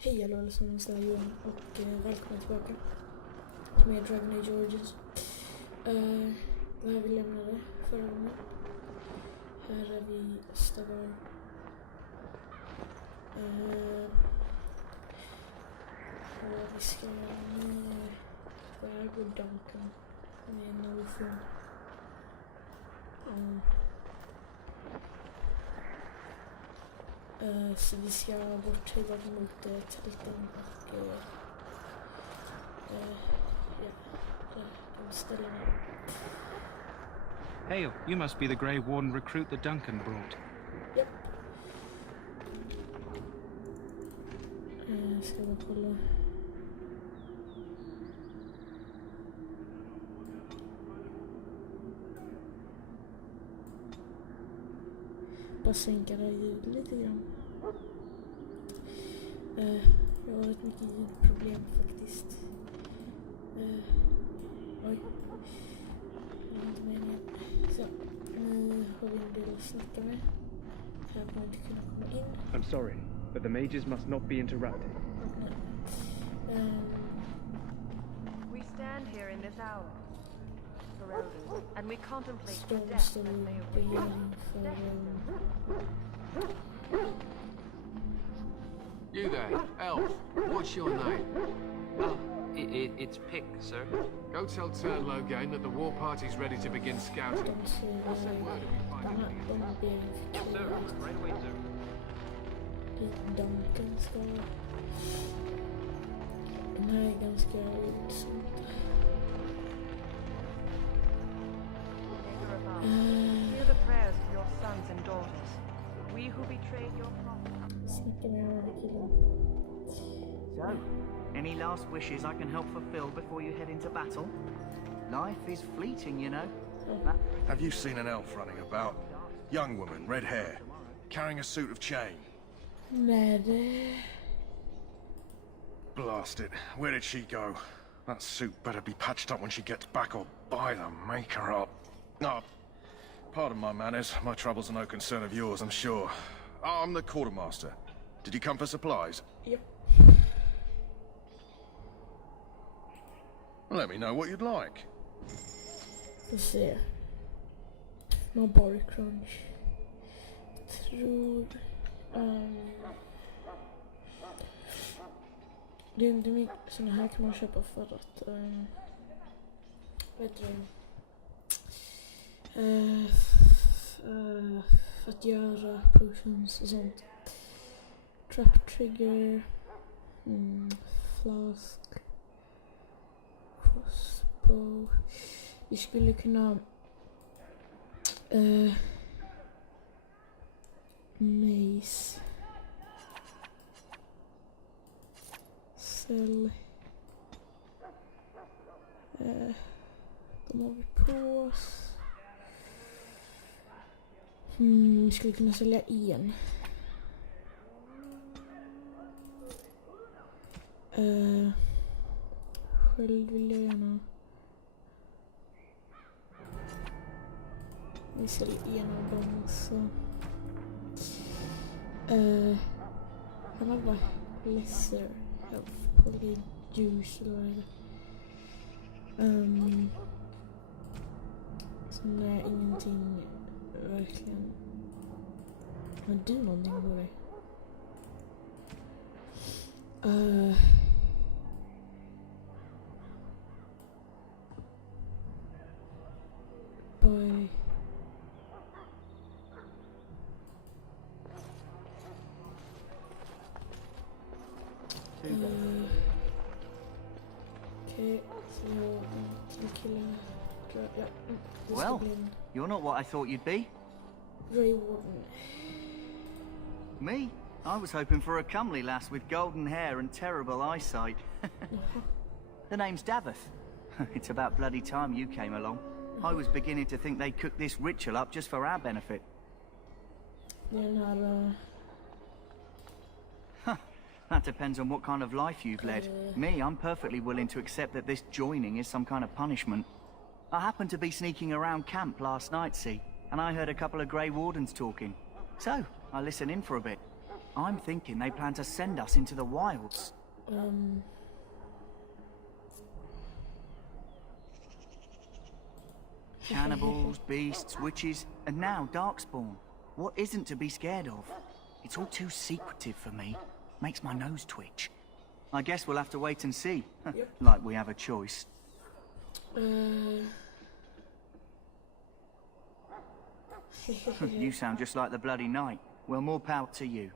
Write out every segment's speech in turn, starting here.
Hej alla allesammans, det är Johan och välkomna tillbaka till mer Dragon Age Origins. Det här vi lämnade förra gången. Här är vi nästa gång. Och vi ska med Berg och Duncan med Nanoeken. Så vi ska bort tillbaka mot tälten och de ställena. Hail, you must be the Grey Warden recruit the Duncan brought. Japp. Ska vi kolla. Bara sänka det här ljudet lite grann. Jag har rätt mycket ljudproblem faktiskt. Oj. Jag har inte meningen. Så, nu har vi en del att snacka med. Här kommer inte kunna komma in. I'm sorry, but the mages must not be interrupted. We stand here in this hour, for elders, and we contemplate the death that may await. You there, elf. What's your name? It's Pick, sir. Go tell Logain that the war party's ready to begin scouting. I'll send word if you find anything. Yes, sir. Right away, sir. Duncan ska... Den här är ganska utsånt. Hear the prayers of your sons and daughters. We who betrayed your promise. Snacka med den här killen. So, any last wishes I can help fulfill before you head into battle? Life is fleeting, you know. Have you seen an elf running about? Young woman, red hair, carrying a suit of chain. Nej. Blast it. Where did she go? That suit better be patched up when she gets back or by the maker up. Oh, pardon my manners. My troubles are no concern of yours, I'm sure. Oh, I'm the quartermaster. Did you come for supplies? Yep. Let me know what you'd like. Får se. Någon bar crunch. Tror... det är inte mycket såna här kan man köpa för att... vet du... för att göra potions och sånt. Trap trigger. Flask. Crossbow. Vi skulle kunna mace. Cell. De har vi på oss. Vi skulle kunna sälja en. Själv vill jag gärna. Vi säljer en av dem så. Han har bara lesser health polyjuice eller vad är det? Så när ingenting verkligen. Men du någonting på dig. Bye. Okay, so killing. Well, you're not what I thought you'd be. Grey Warden. Me? I was hoping for a comely lass with golden hair and terrible eyesight. The name's Davith. It's about bloody time you came along. I was beginning to think they cooked this ritual up just for our benefit. That depends on what kind of life you've led. Me, I'm perfectly willing to accept that this joining is some kind of punishment. I happened to be sneaking around camp last night, see, and I heard a couple of Grey Wardens talking. So, I listened in for a bit. I'm thinking they plan to send us into the wilds. Cannibals, beasts, witches, and now Darkspawn. What isn't to be scared of? It's all too secretive for me. Makes my nose twitch. I guess we'll have to wait and see. Like we have a choice. You sound just like the bloody knight. Well, more power to you.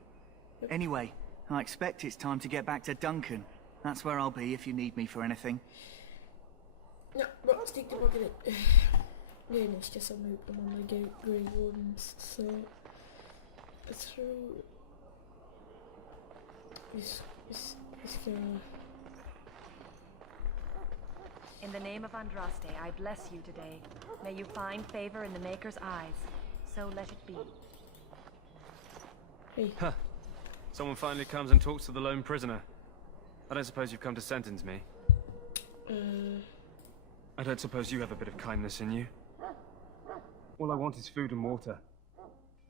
Anyway, I expect it's time to get back to Duncan. That's where I'll be if you need me for anything. Ja, bra. Stick tillbaka dit. Det är nog ska samla ihop de andra Grey Wardens, så jag tror vi ska... In the name of Andraste, I bless you today. May you find favor in the Maker's eyes. So let it be. Hey. Huh. Someone finally comes and talks to the lone prisoner. I don't suppose you've come to sentence me. I don't suppose you have a bit of kindness in you. All I want is food and water.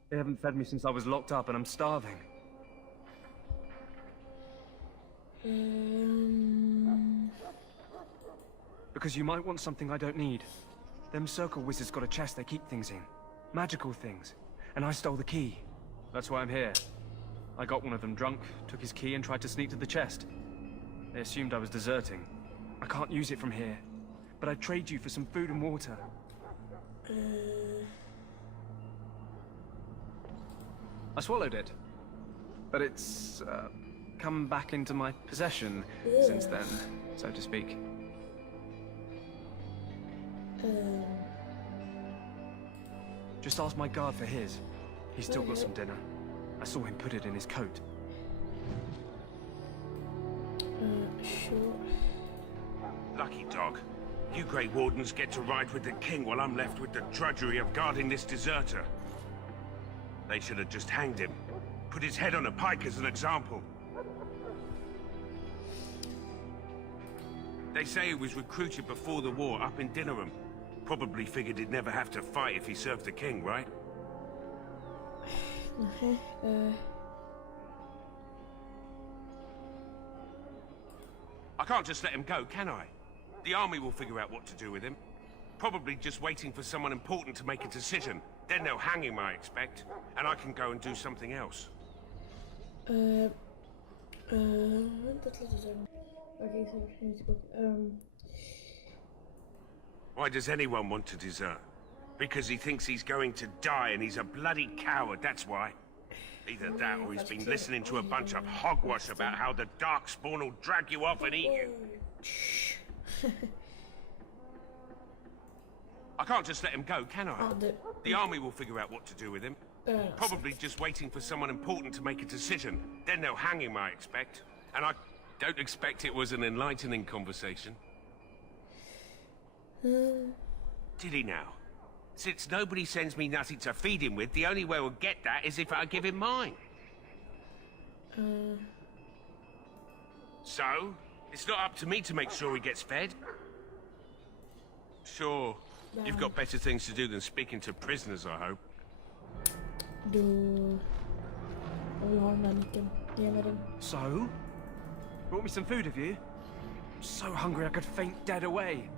They haven't fed me since I was locked up and I'm starving. Because you might want something I don't need. Them circle wizards got a chest they keep things in. Magical things. And I stole the key. That's why I'm here. I got one of them drunk, took his key and tried to sneak to the chest. They assumed I was deserting. I can't use it from here. But I'd trade you for some food and water. I swallowed it. But it's come back into my possession since then, so to speak. Just ask my guard for his. He's still got some dinner. I saw him put it in his coat. Sure. Lucky dog. You Grey Wardens get to ride with the king while I'm left with the drudgery of guarding this deserter. They should have just hanged him. Put his head on a pike as an example. They say he was recruited before the war up in Dinnerham. Probably figured he'd never have to fight if he served the king, right? I can't just let him go, can I? The army will figure out what to do with him. Probably just waiting for someone important to make a decision. Then they'll hang him, I expect. And I can go and do something else. Vänta lite sen. Okej, så jag är tillbaka. Why does anyone want to desert? Because he thinks he's going to die and he's a bloody coward, that's why. Either that or he's been listening to a bunch of hogwash about how the Darkspawn will drag you off and eat you. I can't just let him go, can I? The army will figure out what to do with him. Probably just waiting for someone important to make a decision. Then they'll hang him, I expect. And I don't expect it was an enlightening conversation. Did he now? Since nobody sends me nothing to feed him with, the only way we'll get that is if I give him mine. So, it's not up to me to make sure he gets fed. Sure, you've got better things to do than speaking to prisoners, I hope. So? Brought me some food, have you? I'm so hungry I could faint dead away.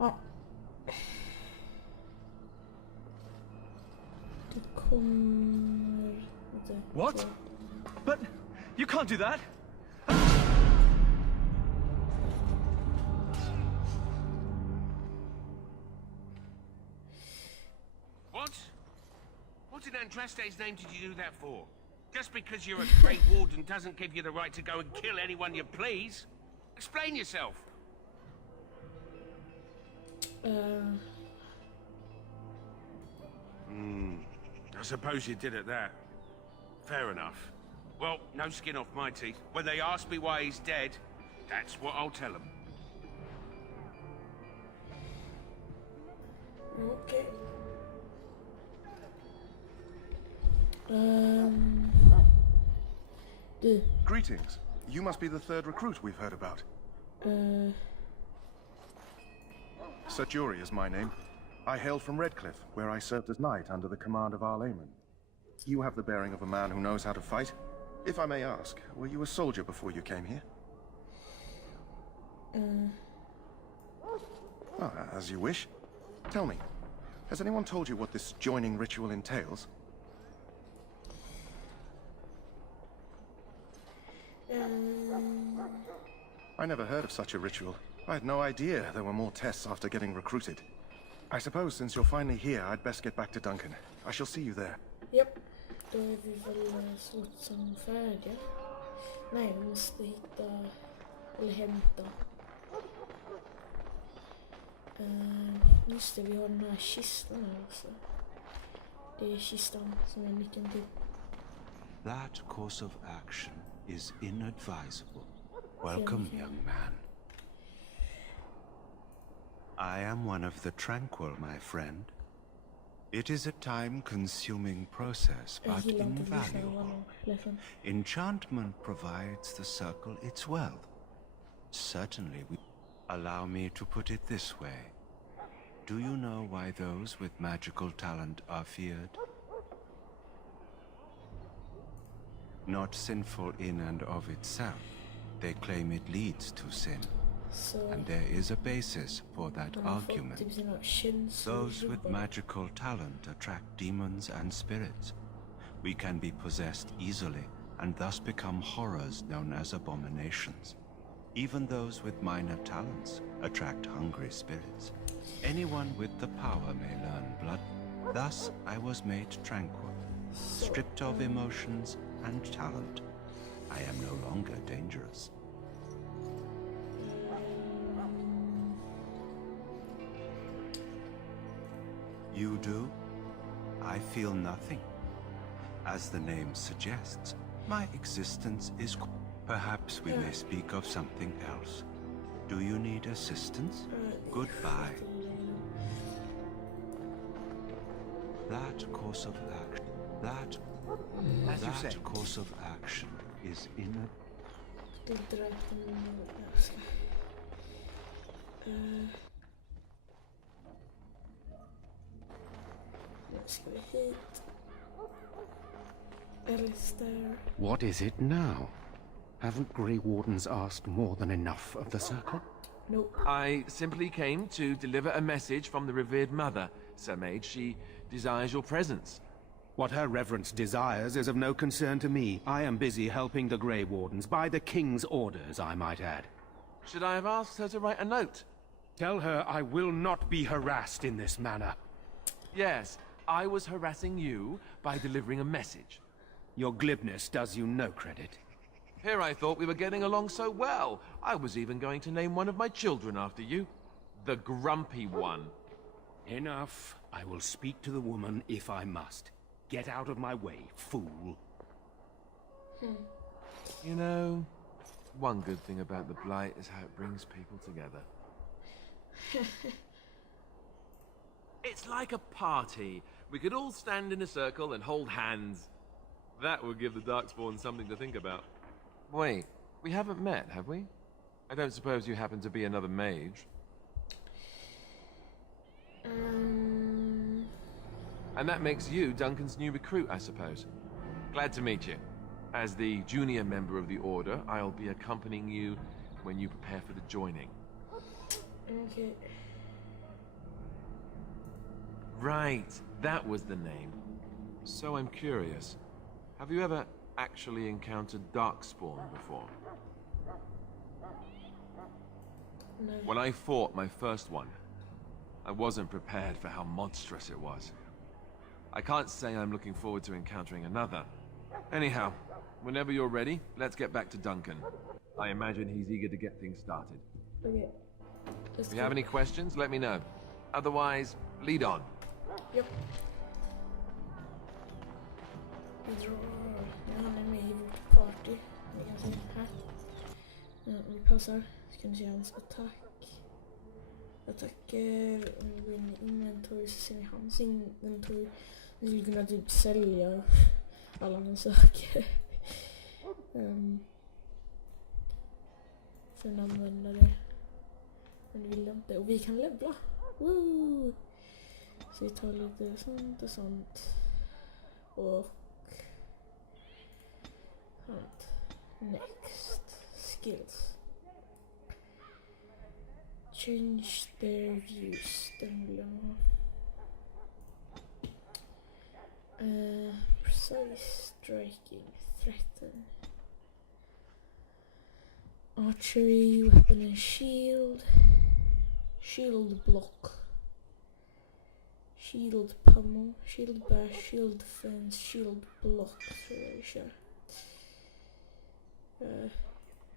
Oh. What? But you can't do that. What? What in Andraste's name did you do that for? Just because you're a Grey Warden doesn't give you the right to go and kill anyone you please. Explain yourself. I suppose you did at that. Fair enough. Well, no skin off my teeth. When they ask me why he's dead, that's what I'll tell them. Okay. Greetings. You must be the third recruit we've heard about. Sir Jury is my name. I hail from Redcliffe, where I served as knight under the command of Arlayman. You have the bearing of a man who knows how to fight. If I may ask, were you a soldier before you came here? Oh, as you wish. Tell me, has anyone told you what this joining ritual entails? I never heard of such a ritual. I had no idea there were more tests after getting recruited. I suppose since you're finally here, I'd best get back to Duncan. I shall see you there. Japp, då är vi väl slut som färdiga. Nej, vi måste hitta, eller hämta. Just det, vi har den här kistan här också. Det är kistan som är nyckeln till. That course of action is inadvisable. Welcome, young man. I am one of the tranquil, my friend. It is a time-consuming process, but invaluable. Enchantment provides the circle its wealth. Certainly, allow me to put it this way. Do you know why those with magical talent are feared? Not sinful in and of itself. They claim it leads to sin. And there is a basis for that argument. Those with magical talent attract demons and spirits. We can be possessed easily and thus become horrors known as abominations. Even those with minor talents attract hungry spirits. Anyone with the power may learn blood. Thus I was made tranquil, stripped of emotions and talent. I am no longer dangerous. You do? I feel nothing. As the name suggests, my existence is... Perhaps we may speak of something else. Do you need assistance? Goodbye. That course of action... That course of action is in a... What is it now? Haven't Grey Wardens asked more than enough of the circle? Nope. I simply came to deliver a message from the revered mother, Sir Mage. She desires your presence. What her reverence desires is of no concern to me. I am busy helping the Grey Wardens, by the King's orders, I might add. Should I have asked her to write a note? Tell her I will not be harassed in this manner. Yes, I was harassing you by delivering a message. Your glibness does you no credit. Here I thought we were getting along so well. I was even going to name one of my children after you. The Grumpy One. Enough. I will speak to the woman if I must. Get out of my way, fool. You know, one good thing about the Blight is how it brings people together. It's like a party. We could all stand in a circle and hold hands. That would give the Darkspawn something to think about. Wait, we haven't met, have we? I don't suppose you happen to be another mage. And that makes you Duncan's new recruit, I suppose. Glad to meet you. As the junior member of the Order, I'll be accompanying you when you prepare for the joining. Okay. Right, that was the name. So I'm curious. Have you ever actually encountered Darkspawn before? No. When I fought my first one, I wasn't prepared for how monstrous it was. I can't say I'm looking forward to encountering another. Anyhow, whenever you're ready, let's get back to Duncan. I imagine he's eager to get things started. Okay. If you have any questions, let me know. Otherwise, lead on. Yep. Vi drar... Han är med i vårt party. Vi kan se här. Vi pausar. Så kan vi se hans attacker. Om vi går in i inventory så ser vi hans inventory. Vi skulle kunna typ sälja alla mina saker. Sen använda det. Men det vill jag inte. Och vi kan levla. Woo! Så vi tar lite sånt och sånt. Och Hunt. Next. Skills. Change their views. Den vill jag ha. Precise striking. Threaten. Archery, weapon and shield. Shield block. Shield pummel. Shield bash. Shield defense. Shield block. Så jag kör.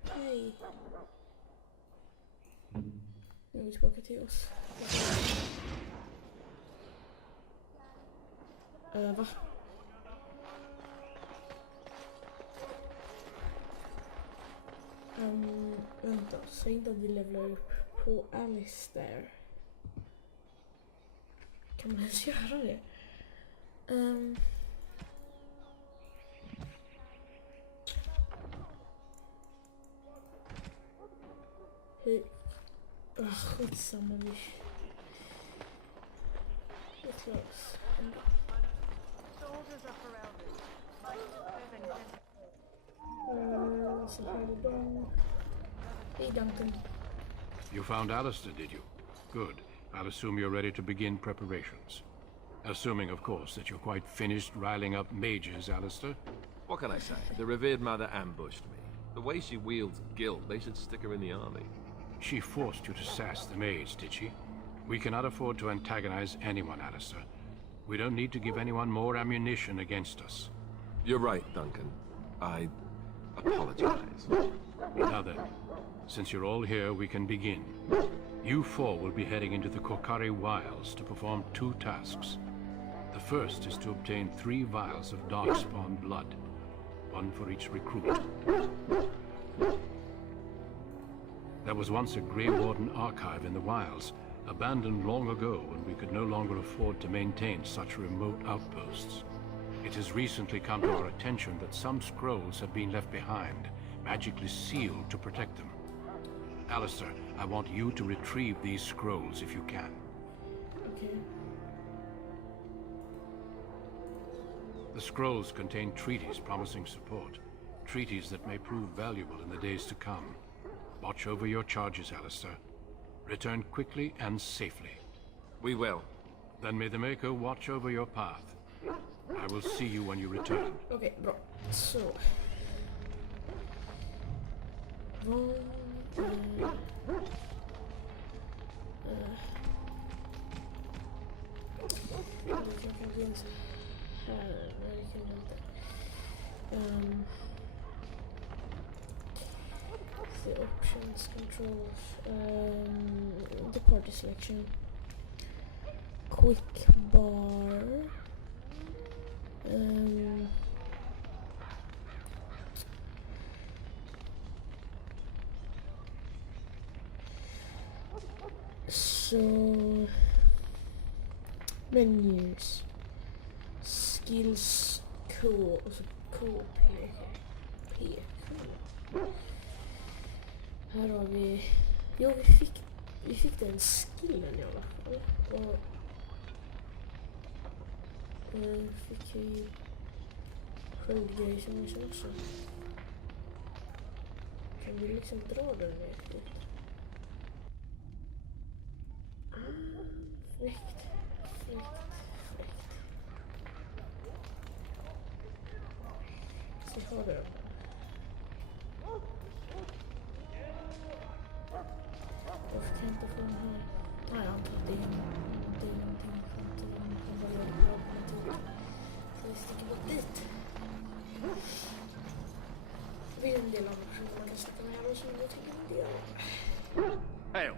Hej. Nu är vi tillbaka till oss. Va? Vänta, så inte att vi levlar upp på Alice där. Kan man ens göra det? Hej. Skitsamma vi. Vi klarar oss. Så här är de. Hej Duncan. You found Alistair, did you? Good. I'll assume you're ready to begin preparations. Assuming, of course, that you're quite finished riling up mages, Alistair. What can I say? The revered mother ambushed me. The way she wields guilt, they should stick her in the army. She forced you to sass the maids, did she? We cannot afford to antagonize anyone, Alistair. We don't need to give anyone more ammunition against us. You're right, Duncan. I apologize. Now then, since you're all here, we can begin. You four will be heading into the Kokari Wilds to perform 2 tasks. The first is to obtain 3 vials of darkspawn blood, 1 for each recruit. There was once a Grey Warden archive in the wilds, abandoned long ago when we could no longer afford to maintain such remote outposts. It has recently come to our attention that some scrolls have been left behind, magically sealed to protect them. Alistair, I want you to retrieve these scrolls if you can. Okay. The scrolls contain treaties promising support, treaties that may prove valuable in the days to come. Watch over your charges, Alistair. Return quickly and safely. We will. Then may the Maker watch over your path. I will see you when you return. Okay, bra. Så. Jag kan gå in så här. Nej, det kan jag inte. The options, controls, the party selection, quick bar, so menus, skills, K, alltså P. Här har vi... Jo, vi fick den skillen i alla fall. Och... fick vi... sköldgrej som vi också. Kan vi liksom dra den ner dit? Fräckt. Så vi har det. Varför kan jag inte få den här? Nej, jag antar att det är någonting för att man kan bara göra bra på natur. Så vi sticker bort dit. Det är en del av personer man kan släppa med och som jag tycker en del. Hell,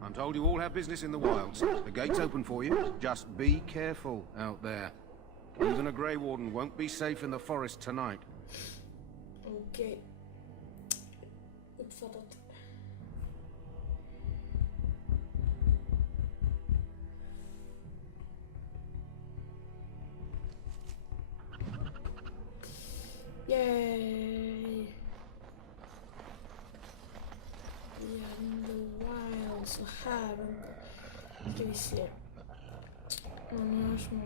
I'm told you all have business in the wilds. The gate's open for you. Just be careful out there. Even a Grey Warden won't be safe in the forest tonight. Okej. Uppfattat. Yay! We are in the wild. Så här, vänta. Ska vi se. Man gör som